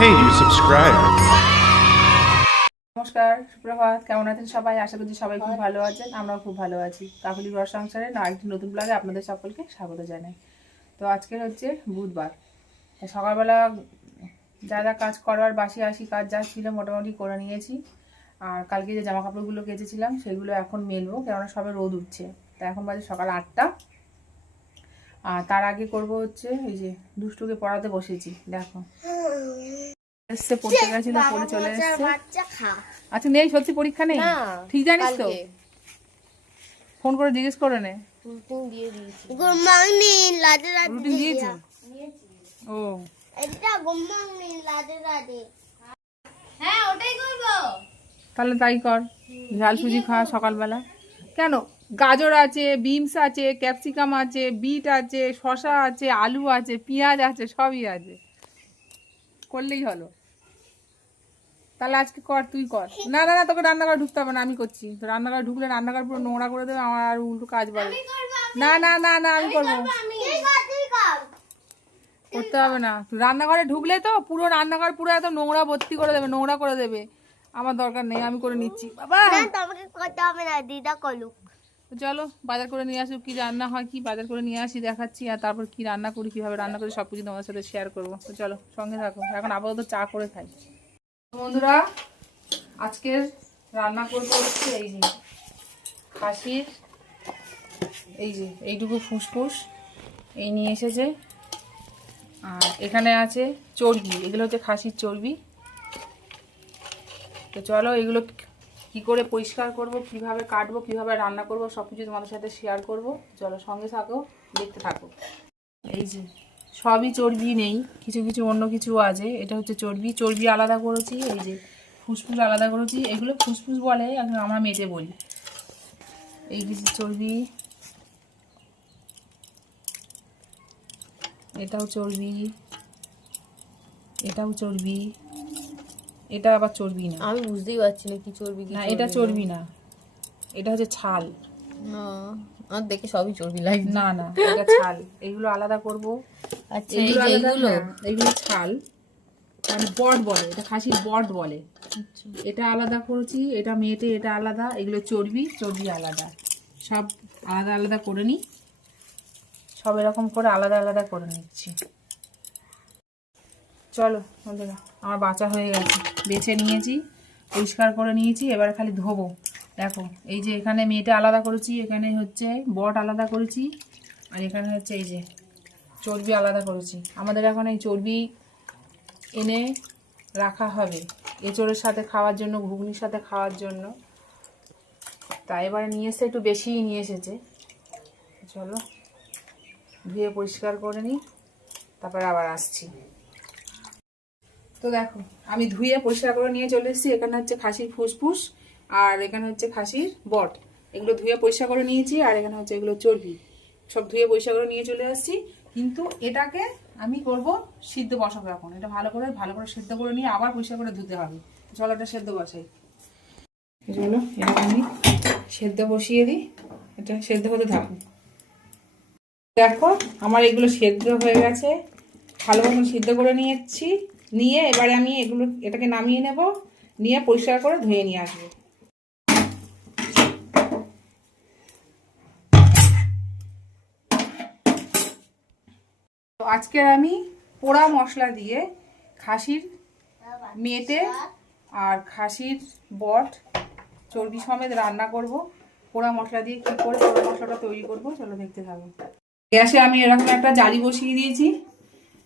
Hey, you subscribe. নমস্কার, সুপ্রভাত। কেমন আছেন সবাই? আশা করছি সবাই খুব ভালো আছেন। আমরাও খুব ভালো আছি। কাকুলি ঘর সংসারে আরেকটি নতুন ব্লগে আপনাদের সকলকে স্বাগত জানাই। তো আজকে হচ্ছে বুধবার। সকালবেলা যা যা কাজ করবার বাসি আসি কাজ যা ছিল মোটামুটি করে নিয়েছি। আর কালকে যে জামা কাপড়গুলো কেচেছিলাম সেগুলো এখন মেলবো, কেননা সবে রোদ উঠছে। তা এখন বাজে সকাল 8টা। আর তার আগে করব হচ্ছে এই যে দুষ্টুকে পড়াতে বসেছি। দেখো এসছে, পড়তে গেছিল, পড়ে চলে এসছে। আচ্ছা নেই, সত্যি পরীক্ষা নেই? ঠিক জানিস তো? ফোন করে জিজ্ঞেস করে নে। রুটিন দিয়ে দিয়েছি। Good morning Radhe Radhe. Routine দিয়েছে? ও এটা গুড মর্নিং রাধে রাধে। হ্যাঁ ওটাই করব। তাহলে তাই কর, ঝাল সুজি খা সকালবেলা। কেন, গাজর আছে, বিনস আছে, ক্যাপসিকাম আছে, বিট আছে, শসা আছে, আলু আছে, পেঁয়াজ আছে, সবই আছে, করলেই হলো। তাহলে আজকে কর, তুই কর। না না না, তোকে রান্নাঘরে ঢুকতে হবে না, আমি করছি। তো রান্নাঘরে ঢুকলে রান্নাঘর পুরো নোংরা করে দেবে, আমার আর উল্টো কাজ বাড়বে। না না না না, আমি করবো। করতে হবে না, রান্নাঘরে ঢুকলে তো পুরো রান্নাঘর পুরো একদম নোংরা ভর্তি করে দেবে, নোংরা করে দেবে। আমার দরকার নেই, আমি করে নিচ্ছি। বাবা না তোমাকে করতে হবে না, দিদা করুক। তো চলো বাজার করে নিয়ে আসুক, কি রান্না হয়, কি বাজার করে নিয়ে আসি দেখাচ্ছি। আর তারপর কি রান্না করি, কিভাবে রান্না করি, সব কিছু তোমাদের সাথে শেয়ার করবো। তো চলো সঙ্গে থাকো। এখন আপাতত চা করে খাই। বন্ধুরা, আজকের রান্না করবো হচ্ছে এই যে খাসির, এই যে এইটুকু ফুসফুস এই নিয়ে এসেছে। আর এখানে আছে চর্বি, এগুলো হচ্ছে খাসির চর্বি। তো চলো এগুলো কি করে পরিষ্কার করব, কিভাবে কাটবো, কিভাবে রান্না করব, সব কিছু তোমাদের সাথে শেয়ার করব। চলো সঙ্গে থাকো, দেখতে থাকো। এই যে সবই চর্বি নেই, কিছু কিছু অন্য কিছু আছে। এটা হচ্ছে চর্বি, চর্বি আলাদা করেছি। এই যে ফুসফুস আলাদা করেছি, এগুলো ফুসফুস বলে, আমরা মেটে বলি। এই যে চর্বি, এটাও চর্বি, এটাও চর্বি, এটা আবার চর্বি না। আমি বুঝতেই পারছি না কি চর্বি কি না, এটা চর্বি না, এটা হচ্ছে ছাল। না আর দেখে সবই চর্বি লাগে। না না, এটা ছাল। এগুলো আলাদা করব। আচ্ছা এগুলো এই যে আলাদা, এইগুলো এগুলো ছাল, মানে বট বলে, এটা খাসির বট বলে। এটা আলাদা করেছি, এটা মেটে, এটা আলাদা। এগুলো চর্বি, চর্বি আলাদা, সব আলাদা আলাদা করে নিই। সব এরকম করে আলাদা আলাদা করে নিচ্ছি। চলো বন্ধুরা, আমার বাছা হয়ে গেছে, বেছে নিয়েছি, পরিষ্কার করে নিয়েছি, এবার খালি ধোবো। দেখো এই যে এখানে মেটে আলাদা করেছি, এখানে হচ্ছে বট আলাদা করেছি, আর এখানে হচ্ছে এই যে চর্বি আলাদা করেছি। আমাদের এখন এই চর্বি এনে রাখা হবে এঁচোড়ের সাথে খাওয়ার জন্য, ঘুগনির সাথে খাওয়ার জন্য। তাই এবারে নিয়ে এসে একটু বেশিই নিয়ে এসেছে। চলো ধুয়ে পরিষ্কার করে নিই, তারপর আবার আসছি। তো দেখো আমি ধুয়ে পরিষ্কার করে নিয়ে চলে এসেছি। এখানে হচ্ছে খাসির ফুসফুস, আর এখানে হচ্ছে খাসির বট। এগুলো ধুয়ে পরিষ্কার করে নিয়েছি। আর এখানে হচ্ছে এগুলো চর্বি, সব ধুয়ে পরিষ্কার করে নিয়ে চলে আসছি। কিন্তু এটাকে আমি করব সিদ্ধ বসাবো এখন। এটা ভালো করে সিদ্ধ করে নিয়ে আবার পরিষ্কার করে ধুতে হবে। চলো এটা সেদ্ধ বসাই। চলো এটা আমি সেদ্ধ বসিয়ে দিই, এটা সেদ্ধ হতে থাকুক। দেখো আমার এগুলো সেদ্ধ হয়ে গেছে, ভালো মতন সিদ্ধ করে নিয়েছি। নিয়ে এবারে আমি এটাকে নামিয়ে নেব, নিয়ে পরিষ্কার করে ধুয়ে নিয়ে আসবো। তো আজকে আমি পোড়া মশলা দিয়ে খাসির মেটে আর খাসির বট চর্বি সমেত রান্না করব। পোড়া মশলা দিয়ে কি করে পোড়া মশলাটা তৈরি করব, চলো দেখতে থাকো। গ্যাসে আমি এরকম একটা জালি বসিয়ে দিয়েছি।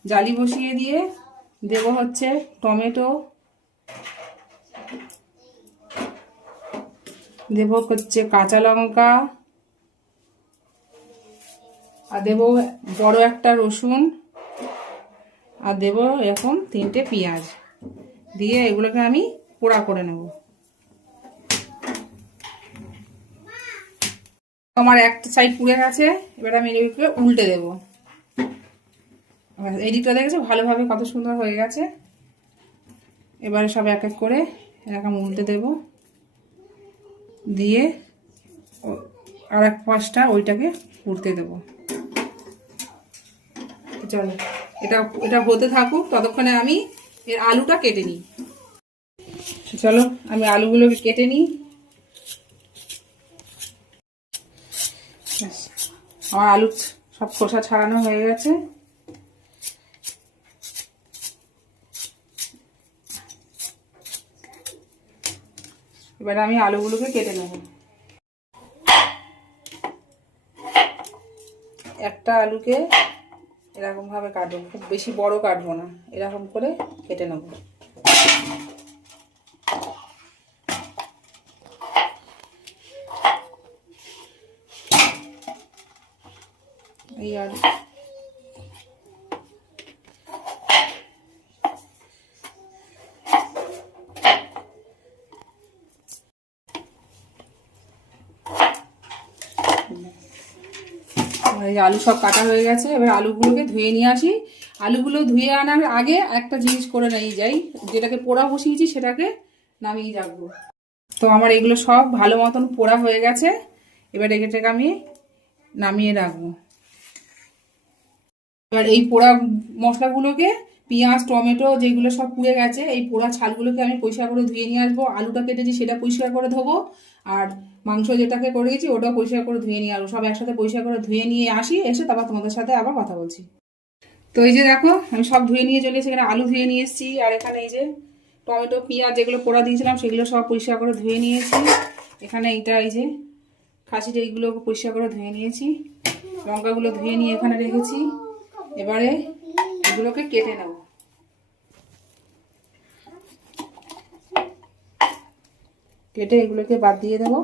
জালি বসিয়ে দিয়ে দেব হচ্ছে টমেটো, দেব হচ্ছে কাঁচা লঙ্কা, আর দেব বড় একটা রসুন, আর দেব এরকম 3টে পেঁয়াজ। দিয়ে এগুলোকে আমি পোড়া করে নেব। আমার একটা সাইড পুড়ে গেছে, এবার আমি এগুলোকে উল্টে দেবো। এদিকটা দেখেছো ভালোভাবে কত সুন্দর হয়ে গেছে। এবারে সব এক এক করে এরকম উল্টে দেব, দিয়ে আর এক পাশটা ওইটাকে উল্টে দেবো। চলো এটা হতে থাকুক, ততক্ষণে আমি এর আলুটা কেটে নিই। চলো আমি আলুগুলোকে কেটে নিই। ব্যাস, আমার আলু সব খোসা ছাড়ানো হয়ে গেছে। এবারে আমি আলুগুলোকে কেটে নেব। একটা আলুকে এরকম ভাবে কাটবো, খুব বেশি বড় কাটবো না, এরকম করে কেটে নেব। এই আলু এই আলু সব কাটা হয়ে গেছে। এবার আলুগুলোকে ধুয়ে নিয়ে আসি। আলুগুলো ধুয়ে আনার আগে একটা জিনিস করে নিয়ে যাই, যেটাকে পোড়া বসিয়েছি সেটাকে নামিয়ে রাখবো। তো আমার এগুলো সব ভালো মতন পোড়া হয়ে গেছে। এবার এটাকে আমি নামিয়ে রাখবো। এবার এই পোড়া মশলাগুলোকে, পেঁয়াজ টমেটো যেগুলো সব পুড়ে গেছে, এই পোড়া ছালগুলোকে আমি পরিষ্কার করে ধুয়ে নিয়ে আসবো। আলুটা কেটেছি সেটা পরিষ্কার করে ধোবো, আর মাংস যেটাকে করে দিয়েছি ওটাও পরিষ্কার করে ধুয়ে নিয়ে আসবো। সব একসাথে পরিষ্কার করে ধুয়ে নিয়ে আসি, এসে তারপর তোমাদের সাথে আবার কথা বলছি। তো এই যে দেখো আমি সব ধুয়ে নিয়ে চলে এসেছি। এখানে আলু ধুয়ে নিয়ে এসেছি, আর এখানে এই যে টমেটো পেঁয়াজ যেগুলো পোড়া দিয়েছিলাম সেগুলো সব পরিষ্কার করে ধুয়ে নিয়েছি। এখানে এইটা এই যে খাসিটা, এইগুলো পরিষ্কার করে ধুয়ে নিয়েছি। লঙ্কাগুলো ধুয়ে নিয়ে এখানে রেখেছি। এবারে এগুলোকে কেটে নেব। কেটে এগুলোকে বাদ দিয়ে দেব।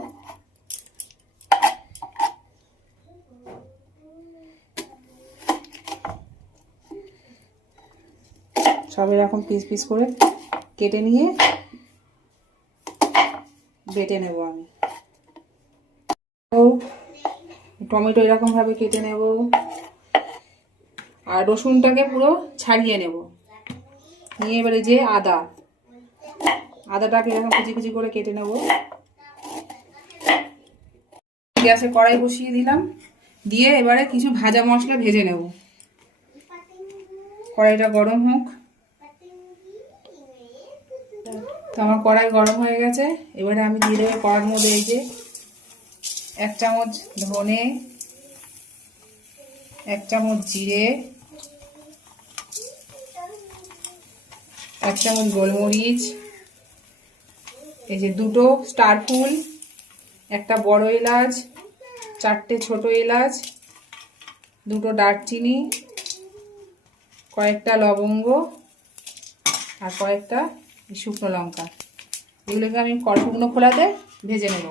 সব এরকম পিস পিস করে কেটে নিয়ে বেটে নেব আমি। টমেটো এরকম ভাবে কেটে নেব, আর রসুনটাকে পুরো ছাড়িয়ে নেব। নিয়ে এবারে যে আদাটাকে এরকম কুচি কুচি করে কেটে নেব। গ্যাসে কড়াই বসিয়ে দিলাম, দিয়ে এবারে কিছু ভাজা মশলা ভেজে নেব। কড়াইটা গরম হোক। তো আমার কড়াই গরম হয়ে গেছে। এবারে আমি দিয়ে দেবো কড়াইয়ের মধ্যে এই যে 1 চামচ ধনে, 1 চামচ জিরে, 1 চামচ গোলমরিচ, এই যে 2টো স্টার ফুল, একটা বড় এলাচ, 4টে ছোট এলাচ, 2টো দারচিনি, কয়েকটা লবঙ্গ, আর কয়েকটা শুকনো লঙ্কা। এগুলোকে আমি শুকনো খোলাতে ভেজে নেব।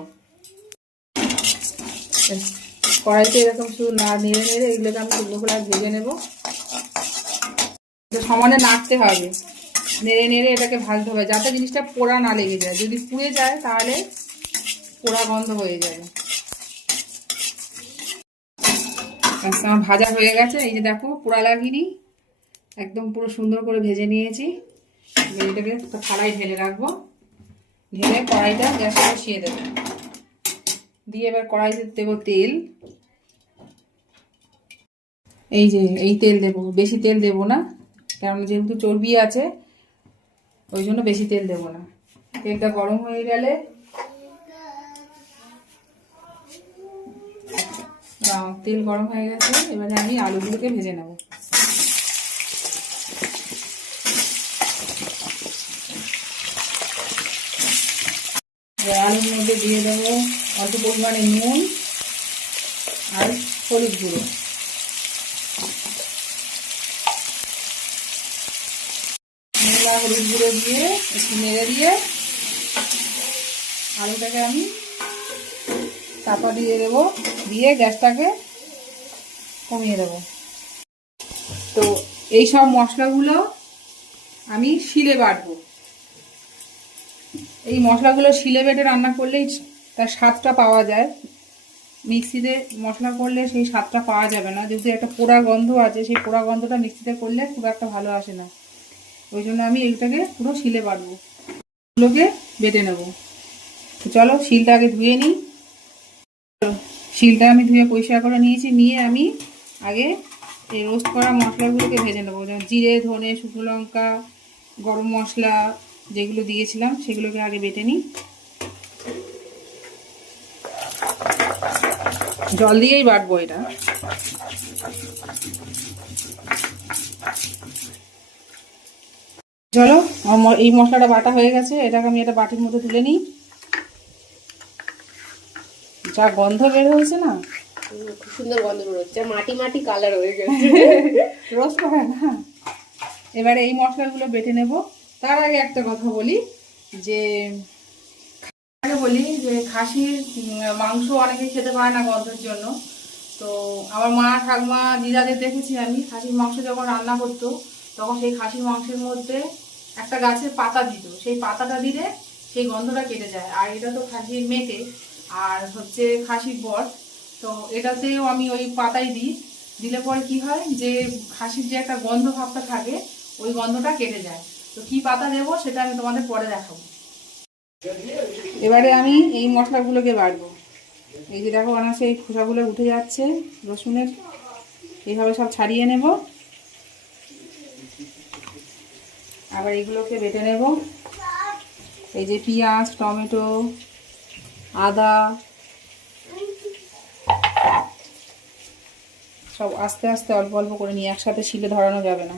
কড়াইতে এরকম শুধু নেড়ে নেড়ে এগুলোকে আমি শুকনো খোলায় ভেজে নেব। সমানে নাড়তে হবে, নেড়ে নেড়ে এটাকে ভাজতে হবে, যাতে জিনিসটা পোড়া না লেগে যায়। যদি পুড়ে যায় তাহলে পোড়া গন্ধ হয়ে যাবে। আমার ভাজা হয়ে গেছে। এই যে দেখো পোড়া লাগেনি, একদম পুরো সুন্দর করে ভেজে নিয়েছি। এটাকে থালায় ঢেলে রাখবো। ঢেলে কড়াইটা গ্যাসে বসিয়ে দেবো। দিয়ে এবার কড়াইতে দেবো তেল। এই যে এই তেল দেবো, বেশি তেল দেবো না, কারণ যেহেতু চর্বি আছে ওই জন্য বেশি তেল দেবো না। তেলটা গরম হয়ে গেলে তেল গরম হয়ে গেছে, এবারে আমি আলুগুলোকে ভেজে নেব। আলুর মধ্যে দিয়ে দেবো অল্প পরিমাণে নুন আর হলুদ গুঁড়ো। নুন আর হলুদ গুঁড়ো দিয়ে একটু নেড়ে দিয়ে আলুটাকে আমি চাপা দিয়ে দেবো, দিয়ে গ্যাসটাকে কমিয়ে দেবো। তো এই সব মশলাগুলো আমি শিলে বাটবো। এই মশলাগুলো শিলে বেটে রান্না করলেই তার স্বাদটা পাওয়া যায়। মিক্সিতে মশলা করলে সেই স্বাদটা পাওয়া যাবে না, যেহেতু একটা পোড়া গন্ধ আছে, সেই পোড়া গন্ধটা মিক্সিতে করলে খুব একটা ভালো আসে না। ওই জন্য আমি এইটাকে পুরো শিলে বাটবো, এগুলোকে বেটে নেব। চলো শিলটা আগে ধুয়ে নিই। শিলটা আমি ধুয়ে পরিষ্কার করে নিয়েছি। নিয়ে আমি আগে এই রোস্ট করা মশলাগুলোকে ভেজে নেবো, যেমন জিরে, ধনে, শুকনো লঙ্কা, গরম মশলা যেগুলো দিয়েছিলাম সেগুলোকে আগে বেটে নিই। জল দিয়েই বাটবো এটা। চলো, এই মশলাটা বাটা হয়ে গেছে, এটাকে আমি একটা বাটির মধ্যে তুলে নিই। যা গন্ধ বের হয়েছে না, খুব সুন্দর গন্ধ বেরোচ্ছে, মাটি মাটি কালার হয়ে গেছে। রোস্ট করে না। এবারে এই মশলাগুলো বেটে নেব। তার আগে একটা কথা বলি যে খাসির মাংস অনেকে খেতে পারে না গন্ধের জন্য। তো আমার মা ঠাকুমা দিদাদের দেখেছি আমি, খাসির মাংস যখন রান্না করতো তখন সেই খাসির মাংসের মধ্যে একটা গাছের পাতা দিত, সেই পাতাটা দিলে সেই গন্ধটা কেটে যায়। আর এটা তো খাসির মেটে আর হচ্ছে খাসির বট, তো এটাতেও আমি ওই পাতাই দিই। দিলে পরে কি হয় যে খাসির যে একটা গন্ধ ভাবটা থাকে ওই গন্ধটা কেটে যায়। তো কি পাতা দেবো সেটা আমি তোমাদের পরে দেখাবো। এবারে আমি এই মশলাগুলোকে বাটবো। এই যে দেখো অনাসে এই খোসাগুলো উঠে যাচ্ছে রসুনের, এইভাবে সব ছাড়িয়ে নেব। আবার এগুলোকে বেটে নেব। এই যে পেঁয়াজ, টমেটো, আদা সব আস্তে আস্তে অল্প অল্প করে নিয়ে একসাথে শিলে ধরানো যাবে না।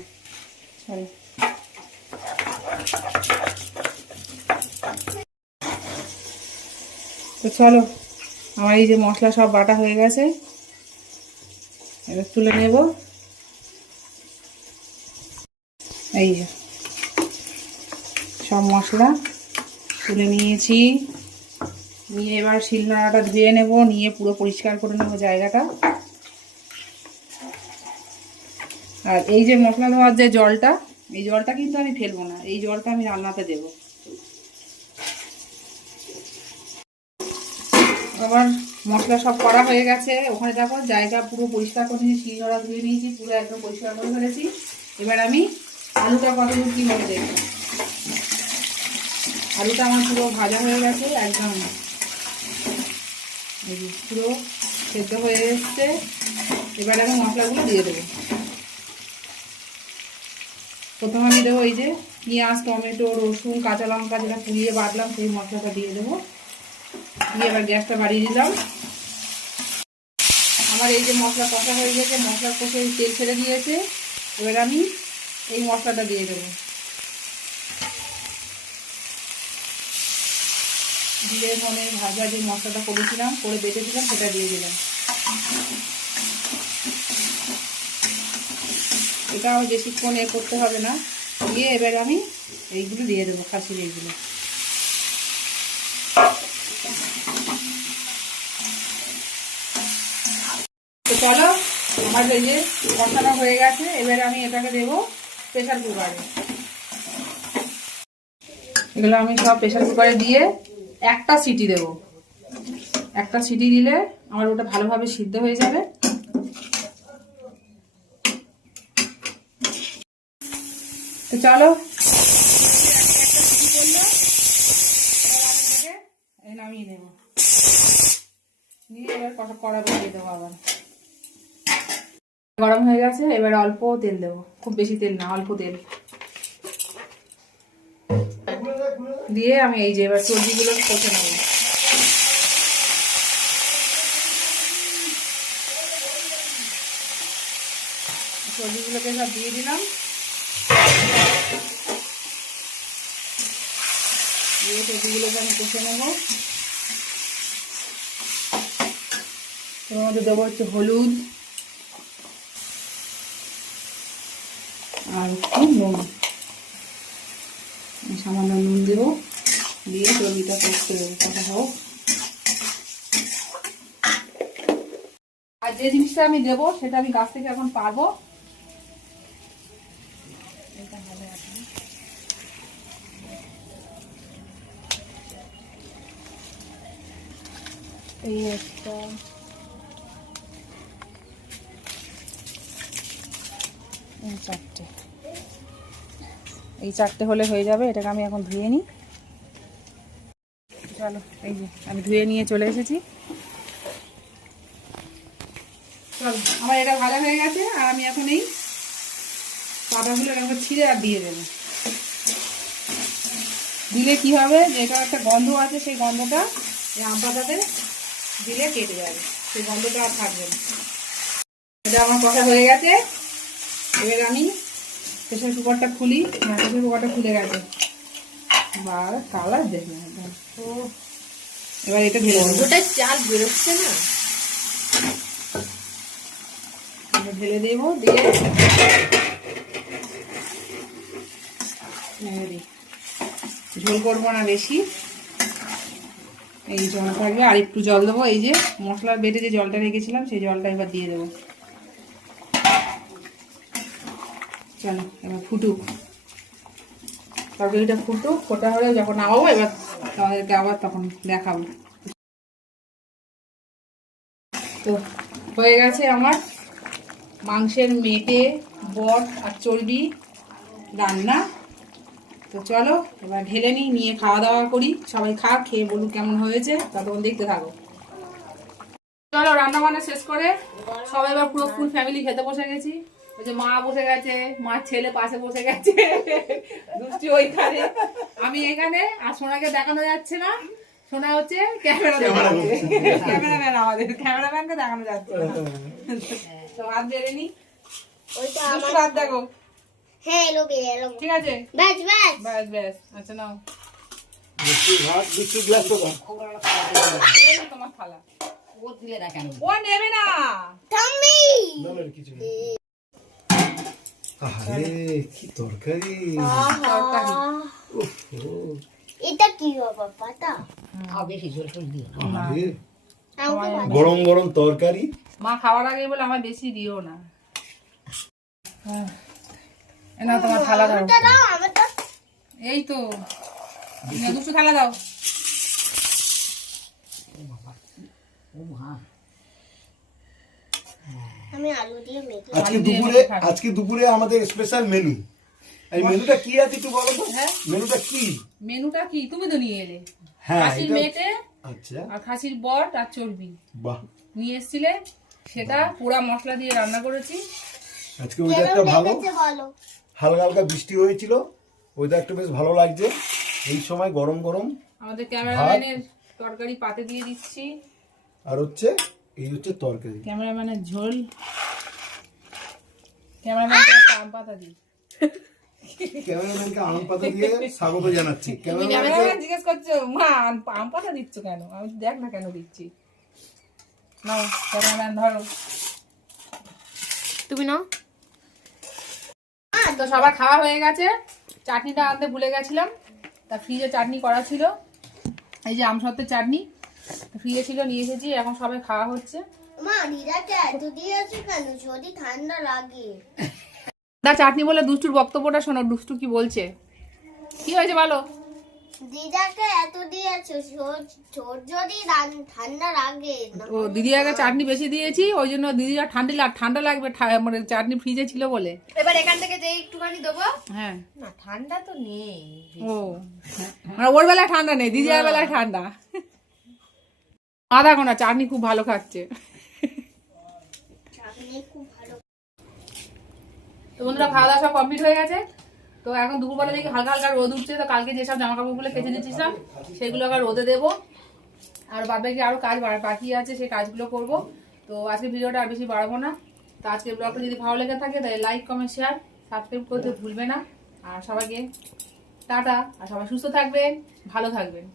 তো চলো, আমার এই যে মশলা সব বাটা হয়ে গেছে, এবার তুলে নেব। এই যে সব মশলা তুলে নিয়েছি, নিয়ে এবার শিলনোড়াটা ধুয়ে নেব, নিয়ে পুরো পরিষ্কার করে নেব জায়গাটা। আর এই যে মশলা ধোয়ার যে জলটা, এই জলটা কিন্তু আমি ফেলবো না, এই জলটা আমি রান্নাতে দেব। আবার মশলা সব করা হয়ে গেছে, ওখানে দেখো জায়গা পুরো পরিষ্কার করে নিয়েছি, শিলনোড়া ধুয়ে নিয়েছি, পুরো একদম পরিষ্কার করে ফেলেছি। এবার আমি আলুটা কতদূর কী হবে দেখব। আলুটা আমার পুরো ভাজা হয়ে গেছে একদম, পুরো সেদ্ধ হয়ে এসছে। এবার আমি মশলাগুলো দিয়ে দেবো। প্রথমে আমি দেবো এই যে পেঁয়াজ, টমেটো, রসুন, কাঁচা লঙ্কা যেটা পুড়িয়ে বাটলাম সেই মশলাটা দিয়ে দেবো। দিয়ে এবার গ্যাসটা বাড়িয়ে দিলাম। আমার এই যে মশলা কষা হয়ে গেছে, মশলার কষে তেল ছেড়ে দিয়েছে। এবার আমি এই মশলাটা দিয়ে দেবো। দিয়ে মনে ভাজা যে মশলাটা করেছিলাম, করে বেটেছিলাম, সেটা দিয়ে দিলাম। এটাও বেশিক্ষণ করতে হবে না। দিয়ে এবার আমি এইগুলো দিয়ে দেবো, খাসির এইগুলো। তো চলো, আমার এই যে কষানো হয়ে গেছে, এবার আমি এটাকে দেবো প্রেসার কুকারে। এগুলো আমি সব প্রেসার কুকারে দিয়ে একটা সিটি দেব। একটা সিটি দিলে আমার ওটা ভালোভাবে সিদ্ধ হয়ে যাবে। তো চলো, নামিয়ে নেব, নিয়ে এবার কড়া বসিয়ে দেবো। আবার গরম হয়ে গেছে, এবার অল্প তেল দেবো, খুব বেশি তেল না, অল্প তেল দিয়ে আমি এই যে এবার সবজিগুলো কষে নেব। সবজিগুলোকে সব দিয়ে দিলাম, দিয়ে সবজিগুলোকে আমি কষে নেব। এর মধ্যে দেবো হচ্ছে হলুদ আর একটু নুন, সামান্য নুন দেবো, দিয়ে সবজিটা কষতে দেবো, কথা হোক। আর যে জিনিসটা আমি দেবো সেটা আমি গাছ থেকে এখন পারবো। এই একটা চারটে, এই চারটে হলে হয়ে যাবে। এটাকে আমি এখন ধুয়ে নিই। চলো, এই যে আমি ধুয়ে নিয়ে চলে এসেছি। চলো, আমার এটা ভাজা হয়ে গেছে, আর আমি এখন এই পাতাগুলো এরকম ছিঁড়ে আর দিয়ে দেবো। দিলে কি হবে, যেটা একটা গন্ধ আছে সেই গন্ধটা এই আম পাতাতে দিলে কেটে যাবে, সেই গন্ধটা আর থাকবে না। এটা আমার কথা হয়ে গেছে। এবার আমি প্রেসার কুকারটা খুলি। প্রেসার কুকারটা খুলে গেছে। বা কালার দেখবে একদম। তো এবার এটা ঢেলে দেবো। ওটা চাল বেরোচ্ছে না, ঢেলে দেবো, দিয়ে ঝোল করবো না বেশি, এই জল থাকবে। আর একটু জল দেবো, এই যে মশলার বেটে যে জলটা রেখেছিলাম সেই জলটা এবার দিয়ে দেবো। চলো এবার ফুটুক, তরকারিটা ফুটুক, ফোটা হলে যখন নামাবো এবার তোমাদেরকে আবার তখন দেখাবো। তো হয়ে গেছে আমার মাংসের মেটে বট আর চর্বি রান্না। তো চলো এবার ঢেলে নিয়ে খাওয়া দাওয়া করি। সবাই খাক, খেয়ে বলুক কেমন হয়েছে, ততক্ষণ দেখতে থাকো। চলো রান্না বান্না শেষ করে সবাই এবার পুরো ফুল ফ্যামিলি খেতে বসে গেছি। ওই যে মা বসে গেছে, মার ছেলে পাশে বসে গেছে, দুষ্টি ওইখানে, আমি এখানে। আর সোনাকে দেখানো যাচ্ছে না, সোনা হচ্ছে ক্যামেরাম্যান, আমাদের ক্যামেরাম্যানকে দেখানো যাচ্ছে না। তো হাত বেড়ে নি, ওইটা দুষ্টু হাত দেখো। হ্যাঁ এলো ঠিক আছে, ব্যাস ব্যাস ব্যাস ব্যাস। আচ্ছা নাও তোমার থালা। ও দিলে না কেন? ও নেবে না। থাম্মি আরে কি তরকারি! তরকারি। এটা কি বাবা পাতা বেশি ঝোল টোল দিও না। আরে আমাকে ভালো- গরম গরম তরকারি। মা খাওয়ার আগে বলে আমার বেশি দিও না। না তোমার থালা দাও। আমারটা দাও আমারটা এই তো দুশো থালা দাও। ও মা, আমি আলু দিয়ে মেখে আজকে দুপুরে আমাদের স্পেশাল মেনু। এই মেনুটা কি আছে একটু বলো তো। হ্যাঁ? মেনুটা কি? মেনুটা কি তুমি তো নিয়ে এলে? হ্যাঁ খাসির এটা মেটে আচ্ছা, আর খাসির বট আর চর্বি বাহ। নিয়ে এসেছিলে, সেটা পোড়া মশলা দিয়ে রান্না করেছি। আজকে ওয়েদারটা ভালো, দেখেছে বলো হালকা হালকা বৃষ্টি হয়েছিল, ওয়েদারটা বেশ ভালো লাগছে। এই সময় গরম গরম। আমাদের ক্যামেরাম্যানের তরকারি পাতে দিয়ে দিচ্ছি। আর হচ্ছে এই হচ্ছে তরকারি। ক্যামেরাম্যানের ঝোল, ক্যামেরাম্যানকে একটা আম পাতা দিই। ক্যামেরাম্যানকে আম পাতা দিয়ে স্বাগত জানাচ্ছি। ক্যামেরাম্যান জিজ্ঞেস করছো মা আম পাতা দিচ্ছ কেন? আমি দেখ না কেন দিচ্ছি। নাও ক্যামেরাম্যান ধরো, তুমি নাও তো সবার খাওয়া হয়ে গেছে। চাটনিটা আনতে ভুলে গেছিলাম, তা ফ্রিজে চাটনি করা ছিল, এই যে আমসত্ত্বের চাটনি ফ্রিজে ছিল, নিয়ে এসেছি। এখন সবাই খাওয়া হচ্ছে। মা দিদাকে এত দিয়েছে কেন? যদি ঠান্ডা লাগে দা চাটনি বলে দুষ্টুর বক্তব্যটা শোনো, দুষ্টু কি বলছে, কি হয়েছে বলো। দিদাকে এত দিয়েছে যদি ঠান্ডা লাগে ও দিদি আগে চাটনি বেশি দিয়েছি, ওই জন্য দিদিরা ঠান্ডা লাগবে, মানে চাটনি ফ্রিজে ছিল বলে। এবার এখান থেকে যে একটুখানি দেবো। হ্যাঁ না ঠান্ডা তো নেই। ও মানে ওর বেলায় ঠান্ডা নেই, দিদির বেলায় ঠান্ডা। দেখো না চাটনি খুব ভালো খাচ্ছে। খুব ভালো। তো বন্ধুরা খাওয়া দাওয়া সব কমপ্লিট হয়ে গেছে। তো এখন দুপুরবেলা দিকে হালকা হালকা রোদ উঠছে, তো কালকে যেসব জামা কাপড়গুলো কেচে দিচ্ছিলাম সেগুলো আবার রোদে দেবো। আর বাকি আরও কাজ বাকি আছে, সেই কাজগুলো করব। তো আজকে ভিডিওটা আর বেশি বাড়াবো না। তো আজকে ব্লগটা যদি ভালো লেগে থাকে তাহলে লাইক কমেন্ট শেয়ার সাবস্ক্রাইব করতে ভুলবে না। আর সবাইকে টাটা, আর সবাই সুস্থ থাকবেন, ভালো থাকবেন।